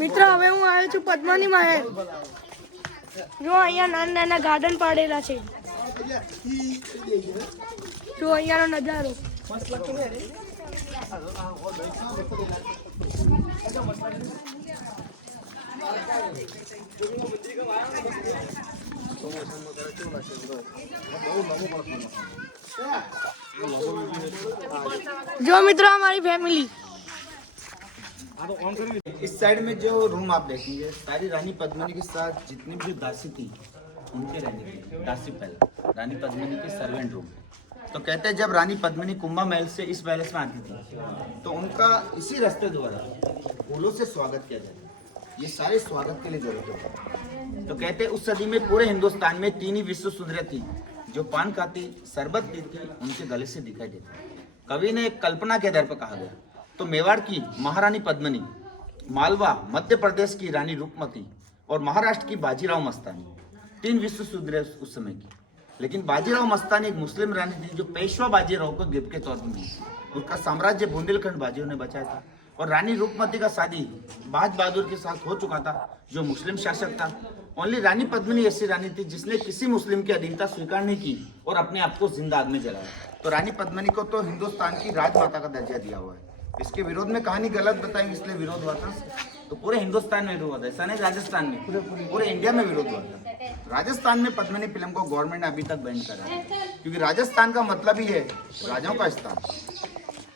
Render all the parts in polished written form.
મિત્ર હવે હું આવ્યો છું પદ્માની મહેલ. જો અહીંયા નાના નાના ગાર્ડન પાડેલા છે. જો અહીંયાનો નજારો. जो मित्र हमारी फैमिली. इस साइड में जो रूम आप देखेंगे सारी रानी पद्मिनी के साथ जितनी भी दासी थी उनके रहने के दासी पहले रानी पद्मिनी के सर्वेंट रूम. तो कहते हैं जब रानी पद्मिनी कुंभा महल से इस पैलेस में आती थी तो उनका इसी रास्ते द्वारा फूलों से स्वागत किया जाता. ये सारे स्वागत के लिए जरूरत है. तो कहते हैं उस सदी में पूरे हिंदुस्तान में 3 ही विश्व सुंदरियां थी जो पान खाती शरबत पीती उनके गले से दिखाई देती. कवि ने एक कल्पना के आधार पर कहा गया तो मेवाड़ की महारानी पद्मिनी, मालवा मध्य प्रदेश की रानी रूपमती और महाराष्ट्र की बाजीराव मस्तानी 3 विश्व सुंदरियां उस समय की. लेकिन बाजीराव मस्तानी एक मुस्लिम रानी थी जो पेशवा बाजीराव को गिफ्ट के तौर पर मिली. उसका साम्राज्य बुंदेलखंड बाजियों ने बचाया था और रानी रूपमती का शादी बाज बहादुर के साथ हो चुका था जो मुस्लिम शासक था. ओनली रानी पद्मिनी ऐसी रानी थी जिसने किसी मुस्लिम की अधीनता स्वीकार नहीं की और अपने आप को जिंदा आग में जलाया. तो रानी पद्मिनी को तो हिंदुस्तान की राजमाता का दर्जा दिया हुआ है. इसके विरोध में कहानी गलत बताएंगे इसलिए विरोध हुआ था. तो पूरे हिंदुस्तान में विरोध हुआ था, ऐसा नहीं राजस्थान में, पूरे इंडिया में विरोध हुआ था. राजस्थान में पद्मिनी फिल्म को गवर्नमेंट ने अभी तक बैन करा है क्योंकि राजस्थान का मतलब ही है राजाओं का स्थान,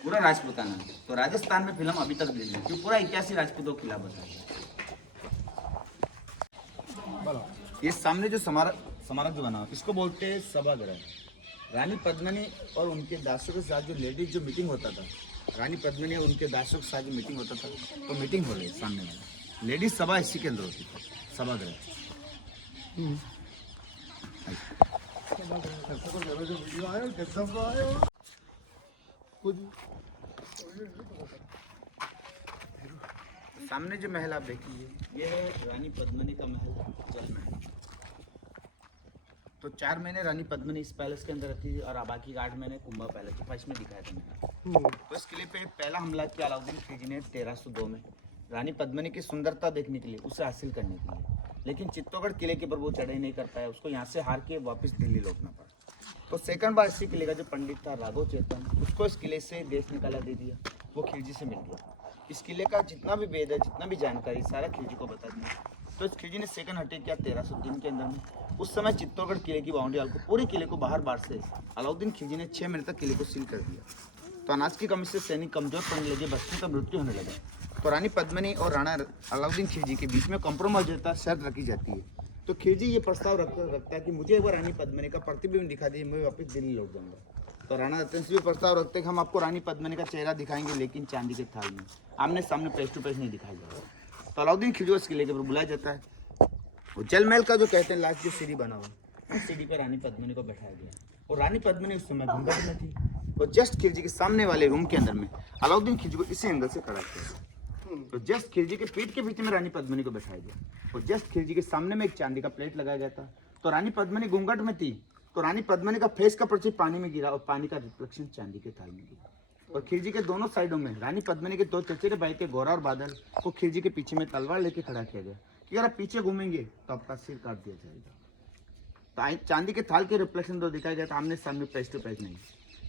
पूरा राजपूताना. तो राजस्थान में फिल्म अभी तक रिलीज क्योंकि पूरा इतिहास राजपूतों के खिलाफ बताया. ये सामने जो स्मारक जो बना इसको बोलते हैं सभागृह. रानी पद्मिनी और उनके दासों के साथ जो लेडीज जो मीटिंग होता था, रानी पद्मिनी और उनके दासों के साथ जो मीटिंग होता था तो मीटिंग हो रही है सामने में लेडीज सभा इसी के अंदर होती थी सभागृह. सामने जो महल आप देखिए ये है रानी पद्मिनी का महल, जल महल. तो 4 महीने रानी पद्मिनी इस पैलेस के अंदर रहती थी और बाकी 8 महीने कुंभा पैलेस जो फर्स्ट में दिखाया था मैंने. तो इस किले पे पहला हमला किया अलाउद्दीन खिलजी ने 1302 में रानी पद्मिनी की सुंदरता देखने के लिए, उसे हासिल करने के लिए. लेकिन चित्तौड़गढ़ किले के ऊपर वो चढ़ाई नहीं कर पाया, उसको यहाँ से हार के वापस दिल्ली लौटना पड़ा. तो सेकंड बार इसी किले का जो पंडित था राघव चेतन, उसको इस किले से देश निकाला दे दिया. वो खिलजी से मिल गया. इस किले का जितना भी वेद है, जितना भी जानकारी सारा खिलजी को बता दिया. तो इस खिलजी ने सेकंड अटैक किया 1303 के अंदर में. उस समय चित्तौड़गढ़ किले की बाउंड्री वाल को, पूरे किले को बाहर से अलाउद्दीन खिलजी ने 6 महीने तक किले को सील कर दिया. तो अनाज की कमी से सैनिक कमजोर पड़ने लगे, बच्चों का मृत्यु होने लगा. तो रानी पद्मिनी और राणा अलाउद्दीन खिलजी के बीच में कॉम्प्रोमाइज होता है, शर्त रखी जाती है. तो खिलजी ये प्रस्ताव रखता है कि मुझे एक बार रानी पद्मिनी का प्रतिबिंब दिखा दीजिए, मैं वापस दिल्ली लौट जाऊंगा. तो राणा रतन सिंह भी प्रस्ताव रखते हैं कि हम आपको रानी पद्मिनी का चेहरा दिखाएंगे लेकिन चांदी के थाल में, आमने सामने फेस टू फेस नहीं दिखाया जाएगा. तो अलाउद्दीन खिलजी इस किले के ऊपर बुलाया जाता है. जल महल का जो कहते हैं लास्ट जो सीढ़ी बना हुआ, उस सीढ़ी पर रानी पद्मिनी को बैठाया गया. और रानी पद्मिनी उस समय घूंघट में थी. और जस्ट खिलजी के सामने वाले रूम के अंदर में अलाउद्दीन खिलजी को इसी एंगल से खड़ा किया. तो जस्ट खिलजी के पीठ के पीछे में रानी पद्मिनी को बैठाया गया. और जस्ट खिलजी के सामने में एक चांदी का प्लेट लगाया गया था. तो रानी पद्मिनी घूंघट में थी. तो रानी पद्मिनी का फेस का प्रतिबिंब पानी में गिरा और पानी का रिफ्लेक्शन चांदी के थाल में गिरा. और खिलजी के दोनों साइडों में रानी पद्मिनी के 2 चचेरे भाई थे गौरा और बादल को खिलजी के पीछे में तलवार लेके खड़ा किया गया कि अगर आप पीछे घूमेंगे तो आपका सिर काट दिया जाएगा. तो चांदी के थाल के रिफ्लेक्शन तो दिखाया गया था, आमने सामने फेस टू फेस नहीं.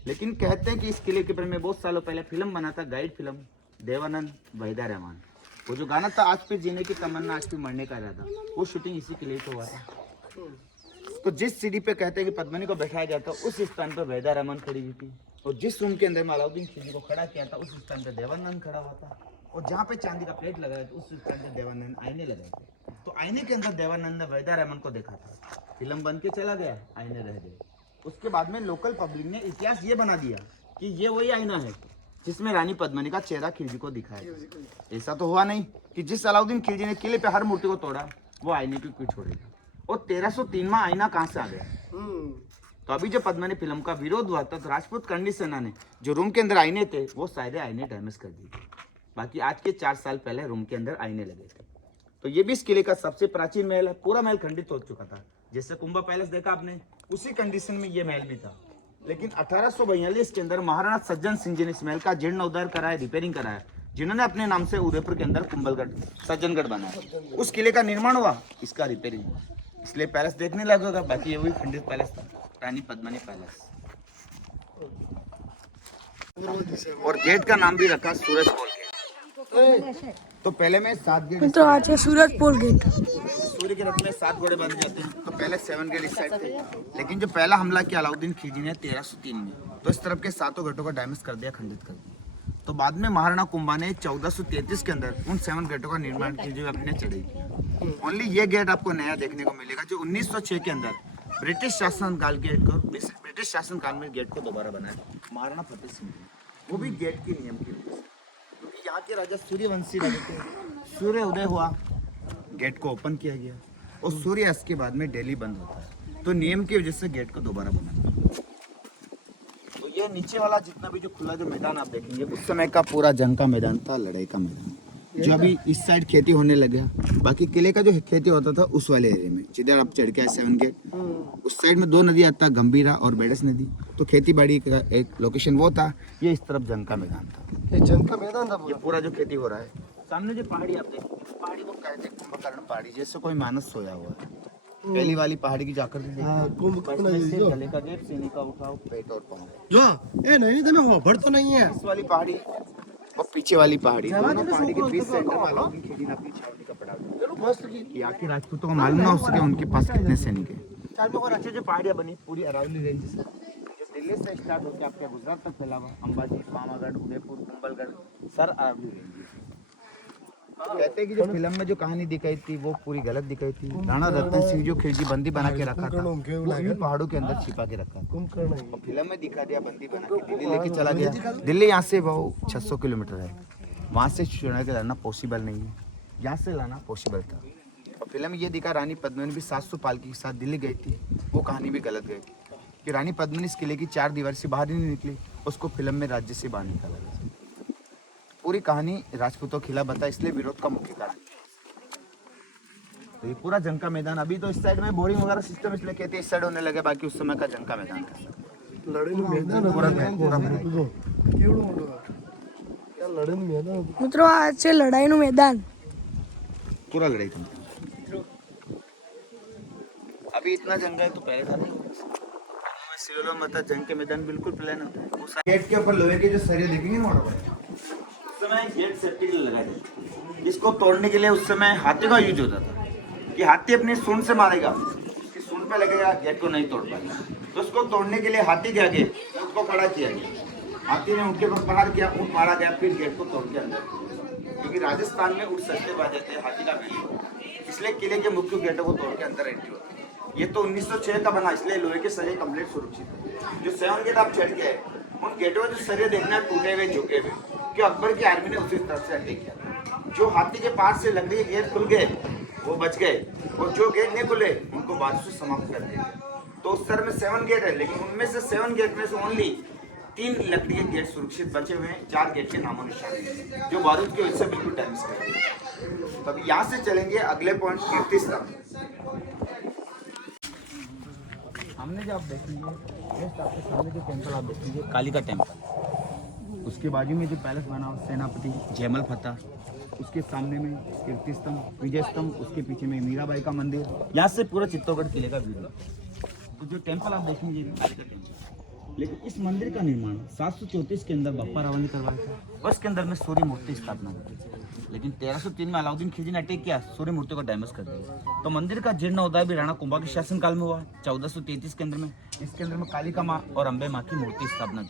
लेकिन कहते हैं कि इस किले के बारे में बहुत सालों पहले फिल्म बना था, गाइड फिल्म देवानंद वहीदा रहमान. वो जो गाना था आज पे जीने की तमन्ना आज पे मरने का इरादा, वो शूटिंग इसी किले पे हुआ था. तो जिस सीढ़ी पे कहते हैं कि पद्मिनी को बैठाया गया था उस स्थान पर वहीदा रहमान खड़ी हुई थी. और जिस रूम के अंदर में अलाउद्दीन खिलजी को खड़ा किया था उस स्थान पर देवानंद खड़ा हुआ था. और जहाँ पे चांदी का प्लेट लगाया था उस स्थान पर देवानंद आईने लगाए थे. तो आईने के अंदर देवानंद ने वहीदा रहमान को देखा था. फिल्म बन के चला गया, आईने रह गए. उसके बाद में लोकल पब्लिक ने इतिहास ये बना दिया कि ये वही आईना है जिसमें रानी पद्मिनी का चेहरा खिलजी को दिखाया. ऐसा तो हुआ नहीं कि जिस अलाउद्दीन खिलजी ने किले पे हर मूर्ति को तोड़ा वो आईने को क्यों छोड़ेगा. और 1303 में आईना कहाँ से आ गया. तो अभी जो पद्मिनी फिल्म का विरोध हुआ था तो राजपूत करनी सेना ने जो रूम के अंदर आईने थे वो सारे आईने डैमेज कर दिए. बाकी आज के 4 साल पहले रूम के अंदर आईने लगे थे. तो ये भी इस किले का सबसे प्राचीन महल है. पूरा महल खंडित हो चुका था, जैसे कुंभा पैलेस देखा आपने उसी कंडीशन में ये महल भी था. लेकिन 1842 के अंदर महाराणा सज्जन सिंह जी ने इस महल का जीर्णोद्धार कराया, रिपेयरिंग कराया. जिन्होंने अपने नाम से उदयपुर के अंदर कुंभलगढ़ सज्जनगढ़ बनाया। उस किले का निर्माण हुआ, इसका रिपेयरिंग हुआ, इसलिए पैलेस देखने लगा होगा। बाकी ये वही खंडित पैलेस था, रानी पद्मिनी पैलेस। और गेट का नाम भी रखा सूरज पोल गेट। तो पहले में 7 गेट, तो आज है सूरज पोल गेट। सूर्य के रथ में 7 घोड़े बांधे जाते हैं। तो पहले 7 गेट इस साइड थे, लेकिन जो पहला हमला किया अलाउद्दीन खिलजी ने 1303 में, तो इस तरफ के 7 गेटों को डैमेज कर दिया, खंडित कर दिया। तो बाद में महाराणा कुंभा ने 1433 के अंदर उन 7 गेटों का निर्माण किया जो अपने चढ़ाई किया। ओनली ये गेट आपको नया देखने को मिलेगा जो 1906 के अंदर ब्रिटिश शासनकाल में गेट को दोबारा बनाया महाराणा फतेह सिंह ने, वो भी गेट के नियम की वजह से। क्योंकि यहाँ के राजा सूर्यवंशी राजा थे, सूर्य उदय हुआ, गेट को ओपन किया गया, और सूर्यास्त के बाद में डेली बंद होता है, तो नियम की वजह से गेट को दोबारा बनाया। तो ये नीचे वाला जितना भी जो खुला जो मैदान आप देखेंगे, उस समय का पूरा जंग का मैदान था, लड़ाई का मैदान, जो अभी इस साइड खेती होने लगे। बाकी किले का जो खेती होता था उस वाले एरिया में, जिधर आप चढ़ के आए 7 गेट, उस साइड में 2 नदी आता, गंभीरा और बेडस नदी। तो खेती बाड़ी का एक लोकेशन वो था, ये इस तरफ जंग का मैदान था। ये जंग का मैदान था ये पूरा जो खेती हो रहा है, सामने जो पहाड़ी आप देखो, पहाड़ी को कहते हैं कुंभकर्ण पहाड़ी, जैसे कोई मानस सोया हुआ है। पहली वाली पहाड़ी की जाकर गले का गेट, सीने का उठाओ, पेट और पाँव। जो ए नहीं तो मैं भर तो नहीं है। इस वाली पहाड़ी और पीछे वाली पहाड़ी, दोनों पहाड़ी के बीच सेंटर में अलाउद्दीन खिलजी ने अपनी छावनी का पड़ा। यहाँ के राजपूतों को मालूम ना हो सके उनके पास कितने सैनिक है। और अच्छे जो पहाड़ियाँ बनी पूरी अरावली रेंज से, जो दिल्ली से स्टार्ट होकर आपके गुजरात तक फैला हुआ, अंबाजी, पावागढ़, उदयपुर, कुंभलगढ़, सर अरावली रेंज। कहते हैं कि जो फिल्म में जो कहानी दिखाई थी वो पूरी गलत दिखाई थी। राणा रतन सिंह जो खिलजी बंदी बना के रखा था, वो इन पहाड़ों के अंदर छिपा के रखा था, और फिल्म में दिखा दिया बंदी बना के दिल्ली लेके चला गया। दिल्ली यहाँ से वो 600 किलोमीटर है, वहाँ से चुना के लाना पॉसिबल नहीं है, यहाँ से लाना पॉसिबल था। और फिल्म में ये दिखा रानी पद्मिनी भी 700 पालकी के साथ दिल्ली गई थी, वो कहानी भी गलत गई कि रानी पद्मिनी इस किले की 4 दीवार से बाहर ही नहीं निकली, उसको फिल्म में राज्य से बाहर निकाला गया। पूरी कहानी राजपूतों के खिलाफ बता, इसलिए विरोध का मुख्य कारण। तो ये पूरा जंग का मैदान, अभी तो इस साइड में बोरिंग वगैरह सिस्टम इसलिए कहते हैं इस साइड होने लगे, बाकी उस समय का जंग का मैदान था। मित्रों आज से लड़ाई નું मैदान पूरा लड़ाई था। अभी इतना जंग है तो पहले था नहीं। सिलोलो मत जंग के मैदान बिल्कुल प्लान होता है। उस गेट के ऊपर लोहे के जो सरिये देखेंगे ना, उस समय गेट सेफ्टी के लिए लगाए थे। इसको तोड़ने के लिए उस समय हाथी का यूज होता था कि हाथी अपनी सूंड से मारेगा, उसकी सूंड पे लगेगा, गेट को नहीं तोड़ पाएगा। तो उसको तोड़ने के लिए हाथी के आगे ऊँट को खड़ा किया गया, हाथी ने ऊँट के ऊपर प्रहार किया, ऊँट मारा गया, फिर गेट को तोड़ के अंदर। क्योंकि राजस्थान में ऊँट सस्ते पा जाते हैं, हाथी का वैल्यू, इसलिए किले के मुख्य गेटों को तोड़ के अंदर एंट्री होती है। ये तो 1906 का बना, इसलिए लोहे के सरिये कंप्लीट सुरक्षित है। जो 7 गेट आप चढ़ के उन गेटों में जो सरिये देखना टूटे हुए, झुके हुए, कि अकबर की आर्मी ने उसी तरफ से अटैक किया। जो हाथी के पास से लकड़ी के गेट खुल गए वो बच गए, और जो गेट नहीं खुले उनको बारिश से समाप्त कर दिया। तो उस तरह में 7 गेट है, लेकिन उनमें से 7 गेट में से ओनली 3 लकड़ी के गेट सुरक्षित बचे हुए हैं, 4 गेट के नामो निशान हैं जो बारूद की वजह से बिल्कुल डैमेज कर दिए। तो अभी यहाँ से चलेंगे अगले पॉइंट कीर्ति स्तंभ। हमने जो आप देखेंगे जस्ट आपके सामने जो टेम्पल आप देखेंगे कालिका टेम्पल, उसके बाजू में जो पैलेस बना हुआ सेनापति जयमल फतेह, उसके सामने में कीर्ति स्तंभ, विजय स्तंभ, उसके पीछे में मीराबाई का मंदिर, यहाँ से पूरा चित्तौड़गढ़ किले का व्यू। तो जो टेम्पल आप देखेंगे कालिका टेम्पल, लेकिन इस मंदिर का निर्माण 734 के अंदर बप्पा रावल ने करवाया था, और इसके अंदर में सूर्य मूर्ति स्थापना हुई थी। लेकिन 1303 में अलाउद्दीन खिलजी ने अटैक किया, सूर्य मूर्ति को डैमेज कर दिया। तो मंदिर का जीर्णोद्धार भी राणा कुंभा के शासनकाल में हुआ 1433 के अंदर में। इसके अंदर में कालिका माँ और अम्बे माँ की मूर्ति स्थापना की।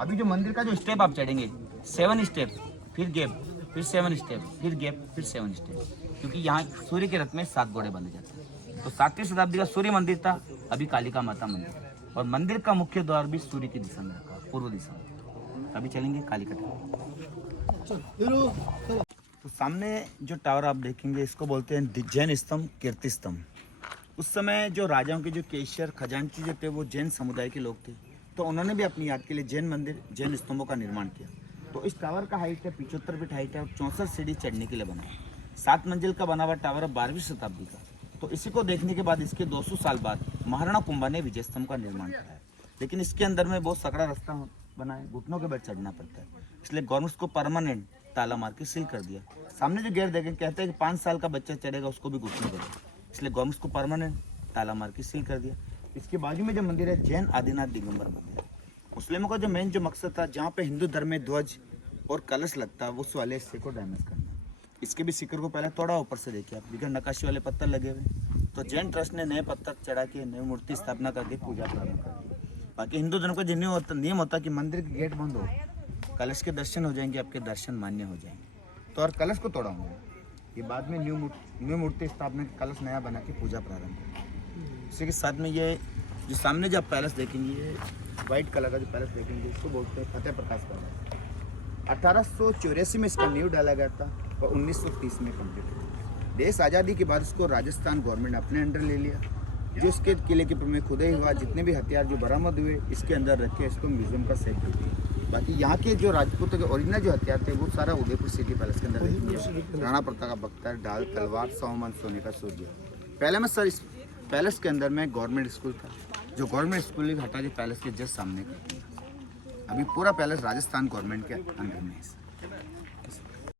अभी जो मंदिर का जो स्टेप आप चढ़ेंगे 7 स्टेप, फिर गैप, फिर 7 स्टेप, फिर गैप, फिर 7 स्टेप, क्योंकि यहाँ सूर्य के रथ में 7 घोड़े बंधे जाते हैं। तो 7वीं शताब्दी का सूर्य मंदिर था, अभी कालिका माता मंदिर, और मंदिर का मुख्य द्वार भी सूर्य की दिशा में रखा, पूर्व दिशा में। अभी चलेंगे कालिका टेम्पल। तो सामने जो टावर आप देखेंगे इसको बोलते हैं जैन स्तंभ, कीर्ति स्तंभ। उस समय जो राजाओं के जो केशर खजांची जो थे वो जैन समुदाय के लोग थे, तो उन्होंने भी अपनी याद के लिए जैन मंदिर, जैन स्तंभों का निर्माण किया। तो इस टावर का हाइट है 75 फीट हाइट है, और 64 सीढ़ी चढ़ने के लिए बना है। 7 मंजिल का बना हुआ टावर है 12वीं शताब्दी का। तो इसी को देखने के बाद इसके 200 साल बाद महाराणा कुंभा ने विजय स्तंभ का निर्माण कराया, लेकिन इसके अंदर में बहुत सकड़ा रास्ता बना है, घुटनों के बल चढ़ना पड़ता है, इसलिए गवर्नमेंट को परमानेंट ताला मार के सील कर दिया। सामने जो गेट देखें, कहते हैं कि 5 साल का बच्चा चढ़ेगा उसको भी घुसने देगा, इसलिए गवर्नमेंट को परमानेंट ताला मार के सील कर दिया। इसके बाजू में जो मंदिर है जैन आदिनाथ दिगंबर मंदिर है। मुस्लिमों का जो मेन जो मकसद था, जहाँ पे हिंदू धर्म में ध्वज और कलश लगता है, उस वाले हिस्से को डैमेज करना। इसके भी शिखर को पहले तोड़ा, ऊपर से देखिए आप, बिगड़ नक्काशी वाले पत्थर लगे हुए। तो जैन ट्रस्ट ने नए पत्थर चढ़ा के नई मूर्ति स्थापना करके पूजा प्रारंभ कर दी। बाकी हिंदू धर्म का जो नियम होता है कि मंदिर के गेट बंद हो, कलश के दर्शन हो जाएंगे, आपके दर्शन मान्य हो जाएंगे। तो और कलश को तोड़ा होगा, ये बाद में न्यू मूर्ति स्थापना के कलश नया बना के पूजा प्रारंभ करें। इसी के साथ में ये जो सामने जो आप पैलेस देखेंगे, ये वाइट कलर का जो पैलेस देखेंगे, इसको बोलते हैं फतेह प्रकाश पैलेस। 1884 में इसका नींव डाला गया था और 1930 में कम्प्लीट हुआ। देश आज़ादी के बाद इसको राजस्थान गवर्नमेंट ने अपने अंडर ले लिया। जो इसके किले के में खुदाई हुआ, जितने भी हथियार जो बरामद हुए इसके अंदर रखे, इसको म्यूजियम का सेट कर दिया। बाकी यहाँ के जो राजपूतों के ओरिजिनल जो हथियार थे वो सारा उदयपुर सिटी पैलेस के अंदर रखे। राणा प्रताप का बख्तर, ढाल, तलवार, 100 मन सोने का सूर्य। पहले में सर इस पैलेस के अंदर में गवर्नमेंट स्कूल था, जो गवर्नमेंट स्कूल हटा के पैलेस के जस्ट सामने कर दिया। अभी पूरा पैलेस राजस्थान गवर्नमेंट के अंडर में है।